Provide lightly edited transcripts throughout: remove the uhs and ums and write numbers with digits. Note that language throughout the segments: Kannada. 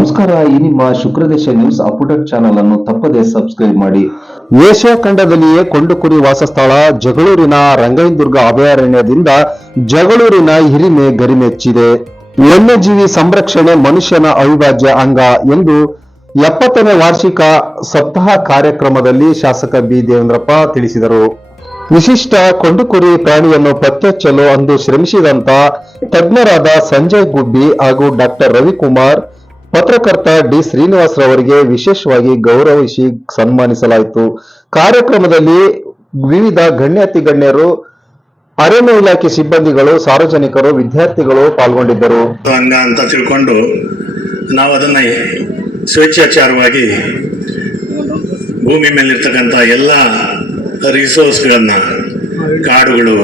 ನಮಸ್ಕಾರ. ಈ ನಿಮ್ಮ ಶುಕ್ರದೇಶ ನ್ಯೂಸ್ ಅಪ್ಡೇಟ್ ಚಾನೆಲ್ ಅನ್ನು ತಪ್ಪದೇ ಸಬ್ಸ್ಕ್ರೈಬ್ ಮಾಡಿ. ಏಷ್ಯಾ ಖಂಡದಲ್ಲಿಯೇ ಕೊಂಡುಕುರಿ ವಾಸಸ್ಥಳ ಜಗಳೂರಿನ ರಂಗೈದುರ್ಗ ಅಭಯಾರಣ್ಯದಿಂದ ಜಗಳೂರಿನ ಹಿರಿಮೆ ಗರಿಮೆಚ್ಚಿದೆ. ವನ್ಯಜೀವಿ ಸಂರಕ್ಷಣೆ ಮನುಷ್ಯನ ಅವಿಭಾಜ್ಯ ಅಂಗ ಎಂದು 70ನೇ ವಾರ್ಷಿಕ ಸಪ್ತಾಹ ಕಾರ್ಯಕ್ರಮದಲ್ಲಿ ಶಾಸಕ ಬಿ ದೇವೇಂದ್ರಪ್ಪ ತಿಳಿಸಿದರು. ವಿಶಿಷ್ಟ ಕೊಂಡುಕುರಿ ಪ್ರಾಣಿಯನ್ನು ಪತ್ತೆಹಚ್ಚಲು ಅಂದು ಶ್ರಮಿಸಿದಂತ ತಜ್ಞರಾದ ಸಂಜಯ್ ಗುಬ್ಬಿ ಹಾಗೂ ಡಾಕ್ಟರ್ ರವಿಕುಮಾರ್, ಪತ್ರಕರ್ತ ಡಿ ಶ್ರೀನಿವಾಸ್ ರವರಿಗೆ ವಿಶೇಷವಾಗಿ ಗೌರವಿಸಿ ಸನ್ಮಾನಿಸಲಾಯಿತು. ಕಾರ್ಯಕ್ರಮದಲ್ಲಿ ವಿವಿಧ ಗಣ್ಯಾತಿ ಗಣ್ಯರು, ಅರಣ್ಯ ಇಲಾಖೆ ಸಿಬ್ಬಂದಿಗಳು, ಸಾರ್ವಜನಿಕರು, ವಿದ್ಯಾರ್ಥಿಗಳು ಪಾಲ್ಗೊಂಡಿದ್ದರು. ಅಂಗ ಅಂತ ತಿಳ್ಕೊಂಡು ನಾವು ಅದನ್ನ ಸ್ವೇಚ್ಛಾಚಾರವಾಗಿ ಭೂಮಿ ಮೇಲಿರ್ತಕ್ಕಂಥ ಎಲ್ಲ ರಿಸೋರ್ಸ್ಗಳನ್ನ, ಕಾಡುಗಳು,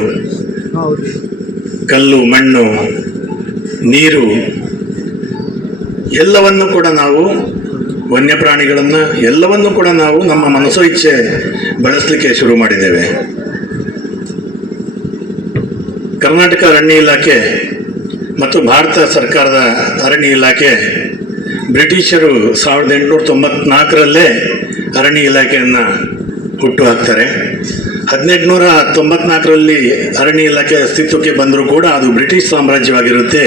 ಕಲ್ಲು, ಮಣ್ಣು, ನೀರು ಎಲ್ಲವನ್ನು ಕೂಡ ನಾವು, ವನ್ಯಪ್ರಾಣಿಗಳನ್ನು ಎಲ್ಲವನ್ನು ಕೂಡ ನಾವು ನಮ್ಮ ಮನಸೋ ಇಚ್ಛೆ ಬಳಸಲಿಕ್ಕೆ ಶುರು ಮಾಡಿದ್ದೇವೆ. ಕರ್ನಾಟಕ ಅರಣ್ಯ ಇಲಾಖೆ ಮತ್ತು ಭಾರತ ಸರ್ಕಾರದ ಅರಣ್ಯ ಇಲಾಖೆ ಬ್ರಿಟಿಷರು 1894ರಲ್ಲೇ ಅರಣ್ಯ ಇಲಾಖೆಯನ್ನು ಹುಟ್ಟು ಹಾಕ್ತಾರೆ. 1894ರಲ್ಲಿ ಅರಣ್ಯ ಇಲಾಖೆ ಅಸ್ತಿತ್ವಕ್ಕೆ ಬಂದರೂ ಕೂಡ ಅದು ಬ್ರಿಟಿಷ್ ಸಾಮ್ರಾಜ್ಯವಾಗಿರುತ್ತೆ,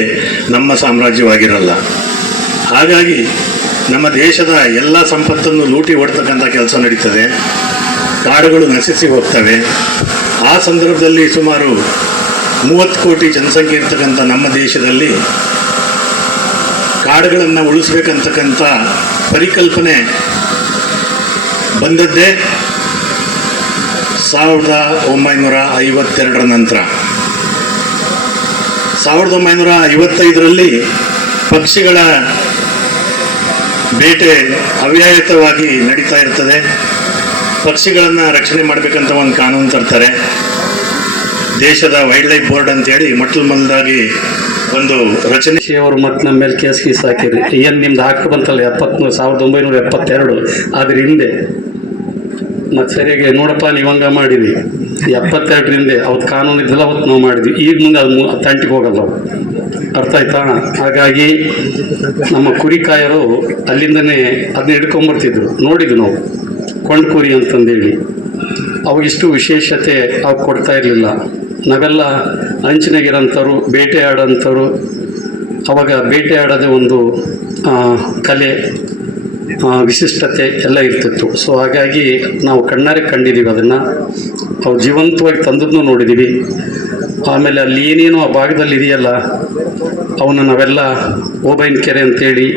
ನಮ್ಮ ಸಾಮ್ರಾಜ್ಯವಾಗಿರಲ್ಲ. ಹಾಗಾಗಿ ನಮ್ಮ ದೇಶದ ಎಲ್ಲ ಸಂಪತ್ತನ್ನು ಲೂಟಿ ಹೊಡ್ತಕ್ಕಂಥ ಕೆಲಸ ನಡೀತದೆ. ಕಾಡುಗಳು ನಶಿಸಿ ಹೋಗ್ತವೆ. ಆ ಸಂದರ್ಭದಲ್ಲಿ ಸುಮಾರು 30 ಕೋಟಿ ಜನಸಂಖ್ಯೆ ಇರ್ತಕ್ಕಂಥ ನಮ್ಮ ದೇಶದಲ್ಲಿ ಕಾಡುಗಳನ್ನು ಉಳಿಸ್ಬೇಕಂತಕ್ಕಂಥ ಪರಿಕಲ್ಪನೆ ಬಂದದ್ದೇ 1952ರ ನಂತರ. 1955ರಲ್ಲಿ ಪಕ್ಷಿಗಳ ಬೇಟೆ ಅವ್ಯಾಯತವಾಗಿ ನಡೀತಾ ಇರ್ತದೆ. ಪಕ್ಷಿಗಳನ್ನು ರಕ್ಷಣೆ ಮಾಡಬೇಕಂತ ಒಂದು ಕಾನೂನು ತರ್ತಾರೆ. ದೇಶದ ವೈಲ್ಡ್ ಲೈಫ್ ಬೋರ್ಡ್ ಅಂತೇಳಿ ಮೊದಲಾಗಿ ಒಂದು ರಚನೆ. ಅವರು ಮತ್ತೆ ನಮ್ಮ ಮೇಲೆ ಕೇಸ್ ಹಾಕಿರಿ. ಏನು ನಿಮ್ದು ಹಾಕಿ ಬಂತಲ್ಲ 1972, ಅದ್ರ ಹಿಂದೆ ಮತ್ತು ಸರಿಯಾಗಿ ನೋಡಪ್ಪ ನೀವು ಹಂಗ ಮಾಡಿದ್ವಿ. 72ರಿಂದ ಅವತ್ತು ಕಾನೂನು ಇದ್ದಲ್ಲ, ಅವತ್ತು ನಾವು ಮಾಡಿದ್ವಿ. ಈಗ ಮುಂದೆ ಅದು ತಂಟಿಗೆ ಹೋಗಲ್ಲ, ಅರ್ಥ ಆಯ್ತಾ? ಹಾಗಾಗಿ ನಮ್ಮ ಕುರಿಕಾಯರು ಅಲ್ಲಿಂದನೇ ಅದನ್ನ ಹಿಡ್ಕೊಂಬರ್ತಿದ್ರು. ನೋಡಿದ್ವಿ ನಾವು ಕೊಂಡ್ಕುರಿ ಅಂತಂದೇಳಿ. ಅವಾಗಿಷ್ಟು ವಿಶೇಷತೆ ಅವು ಕೊಡ್ತಾ ಇರಲಿಲ್ಲ. ನಾವೆಲ್ಲ ಅಂಚಿನಾಗಿರೋಂಥವ್ರು, ಬೇಟೆ ಆಡೋಂಥವ್ರು. ಅವಾಗ ಬೇಟೆ ಆಡೋದೇ ಒಂದು ಕಲೆ, ವಿಶಿಷ್ಟತೆ ಎಲ್ಲ ಇರ್ತಿತ್ತು. ಸೊ ಹಾಗಾಗಿ ನಾವು ಕಣ್ಣಾರೆ ಕಂಡಿದ್ದೀವಿ ಅದನ್ನು. ಅವು ಜೀವಂತವಾಗಿ ತಂದದ್ದು ನೋಡಿದ್ದೀವಿ. ಆಮೇಲೆ ಅಲ್ಲಿ ಏನೇನು ಆ ಭಾಗದಲ್ಲಿ ಇದೆಯಲ್ಲ, ಅವನ್ನ ನಾವೆಲ್ಲ ಓಬೈನ್ ಕೆರೆ ಅಂತೇಳಿ,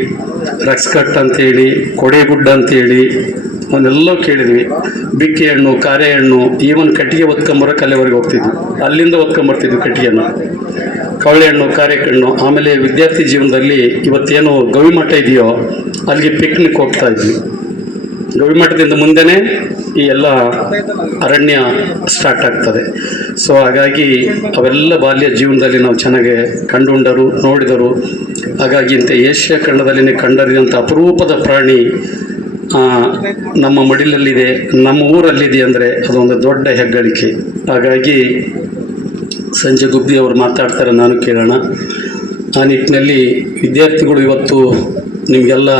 ರಕ್ಸ್ಕಟ್ ಅಂತೇಳಿ, ಕೊಡೆಗುಡ್ಡ ಅಂತೇಳಿ ಅವನ್ನೆಲ್ಲ ಕೇಳಿದ್ವಿ. ಬಿಕ್ಕೆ ಹಣ್ಣು, ಕಾರೆ ಹಣ್ಣು, ಈವನ್ ಕಟ್ಟಿಗೆ ಒತ್ಕೊಂಬರೋಕೆ ಅಲ್ಲಿವರೆಗೆ ಹೋಗ್ತಿದ್ವಿ. ಅಲ್ಲಿಂದ ಒತ್ಕೊಂಬರ್ತಿದ್ವಿ ಕಟ್ಟಿಗೆನ, ಕವಳೆ ಹಣ್ಣು, ಕಾರೆ ಹಣ್ಣು. ಆಮೇಲೆ ವಿದ್ಯಾರ್ಥಿ ಜೀವನದಲ್ಲಿ ಇವತ್ತೇನು ಗವಿಮಠ ಇದೆಯೋ ಅಲ್ಲಿಗೆ ಪಿಕ್ನಿಕ್ ಹೋಗ್ತಾ ಇದ್ವಿ. ಗವಿಮಠದಿಂದ ಮುಂದೆನೇ ಈ ಎಲ್ಲ ಅರಣ್ಯ ಸ್ಟಾರ್ಟ್ ಆಗ್ತದೆ. ಸೊ ಹಾಗಾಗಿ ಅವೆಲ್ಲ ಬಾಲ್ಯ ಜೀವನದಲ್ಲಿ ನಾವು ಚೆನ್ನಾಗಿ ಕಂಡುಂಡರು, ನೋಡಿದರು. ಹಾಗಾಗಿ ಇಂಥ ಏಷ್ಯಾ ಖಂಡದಲ್ಲಿನೇ ಕಂಡರಿದಂಥ ಅಪರೂಪದ ಪ್ರಾಣಿ ನಮ್ಮ ಮಡಿಲಲ್ಲಿದೆ, ನಮ್ಮ ಊರಲ್ಲಿದೆ ಅಂದರೆ ಅದೊಂದು ದೊಡ್ಡ ಹೆಗ್ಗಳಿಕೆ. ಹಾಗಾಗಿ ಸಂಜಯ್ ಗುಬ್ಬಿ ಅವರು ಮಾತಾಡ್ತಾರೆ, ನಾನು ಕೇಳೋಣ. ಆ ನಿಟ್ಟಿನಲ್ಲಿ ವಿದ್ಯಾರ್ಥಿಗಳು ಇವತ್ತು ನಿಮಗೆಲ್ಲ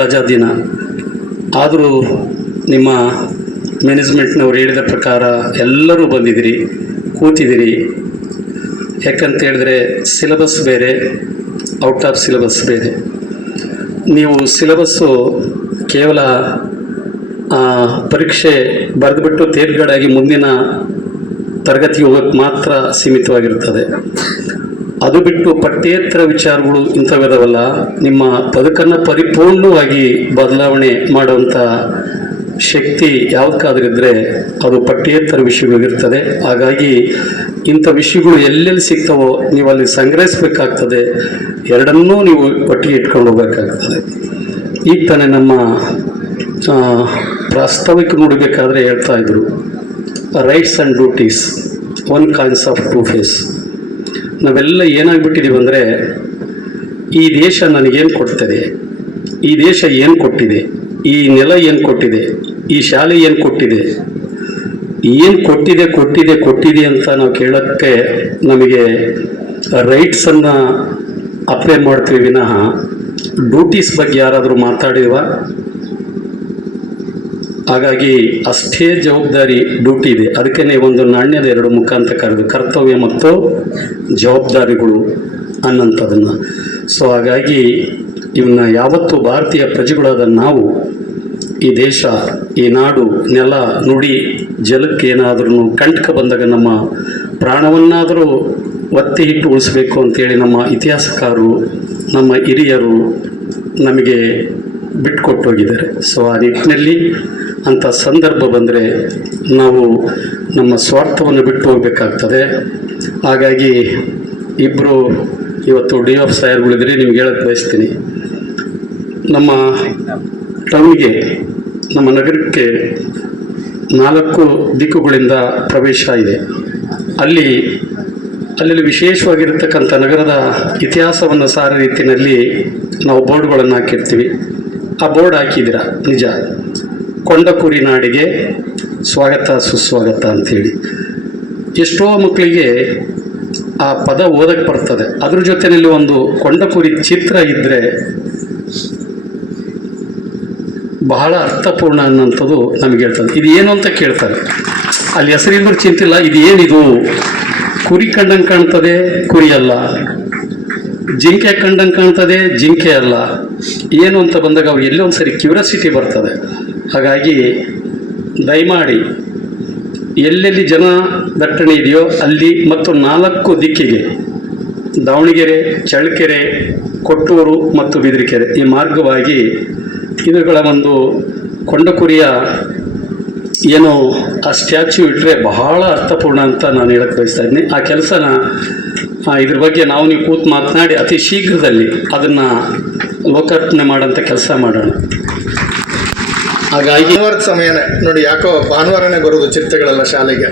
ರಜಾ ದಿನ ಆದರೂ ನಿಮ್ಮ ಮ್ಯಾನೇಜ್ಮೆಂಟ್ನವ್ರು ಹೇಳಿದ ಪ್ರಕಾರ ಎಲ್ಲರೂ ಬಂದಿದ್ದೀರಿ, ಕೂತಿದ್ದೀರಿ. ಯಾಕಂತ ಹೇಳಿದ್ರೆ ಸಿಲೆಬಸ್ ಬೇರೆ, ಔಟ್ ಆಫ್ ಸಿಲೆಬಸ್ ಬೇರೆ. ನೀವು ಸಿಲೆಬಸ್ಸು ಕೇವಲ ಪರೀಕ್ಷೆ ಬರೆದುಬಿಟ್ಟು ತೇರ್ಗಡೆಯಾಗಿ ಮುಂದಿನ ತರಗತಿಗೆ ಹೋಗೋಕ್ಕೆ ಮಾತ್ರ ಸೀಮಿತವಾಗಿರ್ತದೆ. ಅದು ಬಿಟ್ಟು ಪಠ್ಯೇತರ ವಿಚಾರಗಳು ಇಂಥವಿದಾವಲ್ಲ, ನಿಮ್ಮ ಬದುಕನ್ನು ಪರಿಪೂರ್ಣವಾಗಿ ಬದಲಾವಣೆ ಮಾಡುವಂಥ ಶಕ್ತಿ ಯಾವುದಕ್ಕಾದ್ರಿದ್ರೆ ಅದು ಪಠ್ಯೇತರ ವಿಷಯಗಳಿರ್ತದೆ. ಹಾಗಾಗಿ ಇಂಥ ವಿಷಯಗಳು ಎಲ್ಲೆಲ್ಲಿ ಸಿಗ್ತವೋ ನೀವು ಅಲ್ಲಿ ಸಂಗ್ರಹಿಸಬೇಕಾಗ್ತದೆ. ಎರಡನ್ನೂ ನೀವು ಒಟ್ಟಿಗೆ ಇಟ್ಕೊಂಡು ಹೋಗಬೇಕಾಗ್ತದೆ. ಈಗ ತಾನೇ ನಮ್ಮ ಪ್ರಾಸ್ತಾವಿಕ ನೋಡಬೇಕಾದ್ರೆ ಹೇಳ್ತಾ ಇದ್ರು, rights and duties, one coins of two face. ನಾವೆಲ್ಲ ಏನಾಗ್ಬಿಟ್ಟಿದ್ದೀವಿ ಅಂದರೆ, ಈ ದೇಶ ನನಗೇನು ಕೊಡ್ತದೆ, ಈ ದೇಶ ಏನು ಕೊಟ್ಟಿದೆ, ಈ ನೆಲ ಏನು ಕೊಟ್ಟಿದೆ, ಈ ಶಾಲೆ ಏನು ಕೊಟ್ಟಿದೆ, ಏನು ಕೊಟ್ಟಿದೆ ಕೊಟ್ಟಿದೆ ಕೊಟ್ಟಿದೆ ಅಂತ ನಾವು ಕೇಳೋಕ್ಕೆ ನಮಗೆ ರೈಟ್ಸನ್ನು ಅಪ್ಲೈ ಮಾಡ್ತೀವಿ ವಿನಃ ಡ್ಯೂಟೀಸ್ ಬಗ್ಗೆ ಯಾರಾದರೂ ಮಾತಾಡಿರುವ, ಹಾಗಾಗಿ ಅಷ್ಟೇ ಜವಾಬ್ದಾರಿ ಡ್ಯೂಟಿ ಇದೆ. ಅದಕ್ಕೇ ಒಂದು ನಾಣ್ಯದ ಎರಡು ಮುಖ ಅಂತ ಕರೆದು ಕರ್ತವ್ಯ ಮತ್ತು ಜವಾಬ್ದಾರಿಗಳು ಅನ್ನೋಂಥದ್ದನ್ನು. ಸೊ ಹಾಗಾಗಿ ಇವನ್ನ ಯಾವತ್ತೂ ಭಾರತೀಯ ಪ್ರಜೆಗಳಾದ ನಾವು ಈ ದೇಶ, ಈ ನಾಡು, ನೆಲ, ನುಡಿ, ಜಲಕ್ಕೆ ಏನಾದ್ರೂ ಕಂಟಕ ಬಂದಾಗ ನಮ್ಮ ಪ್ರಾಣವನ್ನಾದರೂ ಒತ್ತಿ ಇಟ್ಟು ಉಳಿಸ್ಬೇಕು ಅಂತೇಳಿ ನಮ್ಮ ಇತಿಹಾಸಕಾರರು, ನಮ್ಮ ಹಿರಿಯರು ನಮಗೆ ಬಿಟ್ಕೊಟ್ಟು ಹೋಗಿದ್ದಾರೆ. ಸೊ ಆ ನಿಟ್ಟಿನಲ್ಲಿ ಅಂಥ ಸಂದರ್ಭ ಬಂದರೆ ನಾವು ನಮ್ಮ ಸ್ವಾರ್ಥವನ್ನು ಬಿಟ್ಟು ಹೋಗಬೇಕಾಗ್ತದೆ. ಹಾಗಾಗಿ ಇಬ್ಬರು ಇವತ್ತು ಡಿ ಆಫ್ ಸಾಯರ್ಗಳಿದ್ರೆ ನಿಮ್ಗೆ ಹೇಳಕ್ಕೆ ಬಯಸ್ತೀನಿ, ನಮ್ಮ ಟೌನ್ಗೆ, ನಮ್ಮ ನಗರಕ್ಕೆ 4 ದಿಕ್ಕುಗಳಿಂದ ಪ್ರವೇಶ ಇದೆ. ಅಲ್ಲಿ ವಿಶೇಷವಾಗಿರ್ತಕ್ಕಂಥ ನಗರದ ಇತಿಹಾಸವನ್ನು ಸಾರ ರೀತಿಯಲ್ಲಿ ನಾವು ಬೋರ್ಡ್ಗಳನ್ನು ಹಾಕಿರ್ತೀವಿ. ಆ ಬೋರ್ಡ್ ಹಾಕಿದ್ದೀರ ನಿಜ, ಕೊಂಡಕುರಿ ನಾಡಿಗೆ ಸ್ವಾಗತ ಸುಸ್ವಾಗತ ಅಂಥೇಳಿ. ಎಷ್ಟೋ ಮಕ್ಕಳಿಗೆ ಆ ಪದ ಓದಕ್ಕೆ ಬರ್ತದೆ, ಅದ್ರ ಜೊತೆಯಲ್ಲಿ ಒಂದು ಕೊಂಡಕುರಿ ಚಿತ್ರ ಇದ್ದರೆ ಬಹಳ ಅರ್ಥಪೂರ್ಣ ಅನ್ನೋಂಥದ್ದು ನಮಗೆ ಹೇಳ್ತದೆ. ಇದು ಏನು ಅಂತ ಕೇಳ್ತಾರೆ, ಅಲ್ಲಿ ಹೆಸರಿಲ್ಲರೂ ಚಿಂತಿಲ್ಲ, ಇದು ಏನಿದು, ಕುರಿ ಕಂಡಂಗೆ ಕಾಣ್ತದೆ, ಕುರಿ ಅಲ್ಲ, ಜಿಂಕೆ ಕಂಡಂಗೆ ಕಾಣ್ತದೆ, ಜಿಂಕೆ ಅಲ್ಲ, ಏನು ಅಂತ ಬಂದಾಗ ಅವ್ರಿಗೆ ಎಲ್ಲೋ ಒಂದು ಸರಿ ಕ್ಯೂರಿಯಾಸಿಟಿ ಬರ್ತದೆ. ಹಾಗಾಗಿ ದಯಮಾಡಿ ಎಲ್ಲೆಲ್ಲಿ ಜನ ದಟ್ಟಣೆ ಇದೆಯೋ ಅಲ್ಲಿ ಮತ್ತು 4 ದಿಕ್ಕಿಗೆ, ದಾವಣಗೆರೆ, ಚಳ್ಳಕೆರೆ, ಕೊಟ್ಟೂರು ಮತ್ತು ಬಿದಿರೆಕೆರೆ ಈ ಮಾರ್ಗವಾಗಿ ಇವುಗಳ ಒಂದು ಕೊಂಡಕುರಿಯ ಏನು ಆ ಸ್ಟ್ಯಾಚ್ಯೂ ಇಟ್ಟರೆ ಬಹಳ ಅರ್ಥಪೂರ್ಣ ಅಂತ ನಾನು ಹೇಳಕ್ಕೆ ಬಯಸ್ತಾ ಇದ್ದೀನಿ. ಆ ಕೆಲಸನ ಇದ್ರ ಬಗ್ಗೆ ನೀವು ಕೂತು ಮಾತನಾಡಿ ಅತಿ ಶೀಘ್ರದಲ್ಲಿ ಅದನ್ನು ಲೋಕಾರ್ಪಣೆ ಮಾಡೋಂಥ ಕೆಲಸ ಮಾಡೋಣ. ಹಾಗಾಗಿ ಭಾನುವಾರದ ಸಮಯನೇ ನೋಡಿ, ಯಾಕೋ ಭಾನುವಾರನೇ ಬರೋದು ಚಿರತೆಗಳೆಲ್ಲ ಶಾಲೆಗೆ.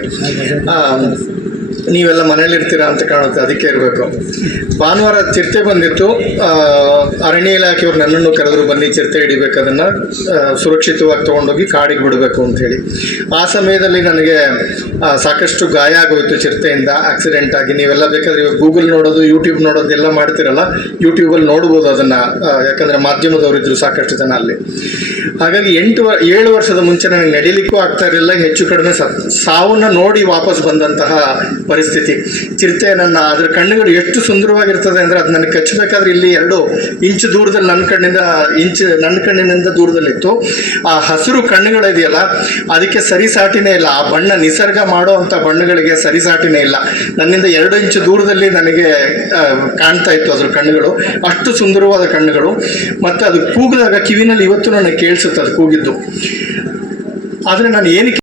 ನೀವೆಲ್ಲ ಮನೇಲಿರ್ತೀರಾ ಅಂತ ಕಾಣುತ್ತೆ, ಅದಕ್ಕೆ ಇರಬೇಕು. ಭಾನುವಾರ ಚಿರತೆ ಬಂದಿತ್ತು. ಅರಣ್ಯ ಇಲಾಖೆಯವ್ರು ನನ್ನನ್ನು ಕರೆದ್ರು, ಬನ್ನಿ ಚಿರತೆ ಹಿಡಿಬೇಕು, ಅದನ್ನು ಸುರಕ್ಷಿತವಾಗಿ ತೊಗೊಂಡೋಗಿ ಕಾಡಿಗೆ ಬಿಡಬೇಕು ಅಂಥೇಳಿ. ಆ ಸಮಯದಲ್ಲಿ ನನಗೆ ಸಾಕಷ್ಟು ಗಾಯ ಆಗೋಯಿತು ಚಿರತೆಯಿಂದ, ಆಕ್ಸಿಡೆಂಟ್ ಆಗಿ. ನೀವೆಲ್ಲ ಬೇಕಾದರೆ ಇವಾಗ ಗೂಗಲ್ ನೋಡೋದು, ಯೂಟ್ಯೂಬ್ ನೋಡೋದು ಎಲ್ಲ ಮಾಡ್ತಿರಲ್ಲ, ಯೂಟ್ಯೂಬಲ್ಲಿ ನೋಡ್ಬೋದು ಅದನ್ನು, ಯಾಕಂದರೆ ಮಾಧ್ಯಮದವರಿದ್ದರು ಸಾಕಷ್ಟು ಜನ ಅಲ್ಲಿ. ಹಾಗಾಗಿ 7 ವರ್ಷದ ಮುಂಚೆ ನನಗೆ ನಡೀಲಿಕ್ಕೂ ಆಗ್ತಾ ಇರಲಿಲ್ಲ, ಹೆಚ್ಚು ಕಡಿಮೆ ಸಾವನ್ನು ನೋಡಿ ವಾಪಸ್ ಬಂದಂತಹ ಪರಿಸ್ಥಿತಿ. ಚಿರತೆ ಅದರ ಕಣ್ಣುಗಳು ಎಷ್ಟು ಸುಂದರವಾಗಿರ್ತದೆ ಅಂದರೆ, ಅದು ನನಗೆ ಕಚ್ಚಬೇಕಾದ್ರೆ ಇಲ್ಲಿ 2 ಇಂಚು ದೂರದಲ್ಲಿ ನನ್ನ ಕಣ್ಣಿನಿಂದ ದೂರದಲ್ಲಿತ್ತು. ಆ ಹಸಿರು ಕಣ್ಣುಗಳಿದೆಯಲ್ಲ, ಅದಕ್ಕೆ ಸರಿಸಾಟಿನೇ ಇಲ್ಲ. ಆ ಬಣ್ಣ, ನಿಸರ್ಗ ಮಾಡೋ ಅಂಥ ಬಣ್ಣಗಳಿಗೆ ಸರಿಸಾಟಿನೇ ಇಲ್ಲ. ನನ್ನಿಂದ 2 ಇಂಚು ದೂರದಲ್ಲಿ ನನಗೆ ಕಾಣ್ತಾ ಇತ್ತು ಅದ್ರ ಕಣ್ಣುಗಳು, ಅಷ್ಟು ಸುಂದರವಾದ ಕಣ್ಣುಗಳು. ಮತ್ತು ಅದು ಕೂಗಿದಾಗ ಕಿವಿನಲ್ಲಿ ಇವತ್ತು ನನಗೆ ಕೇಳಿಸುತ್ತೆ ಅದು ಕೂಗಿದ್ದು. ಆದರೆ ನಾನು ಏನಕ್ಕೆ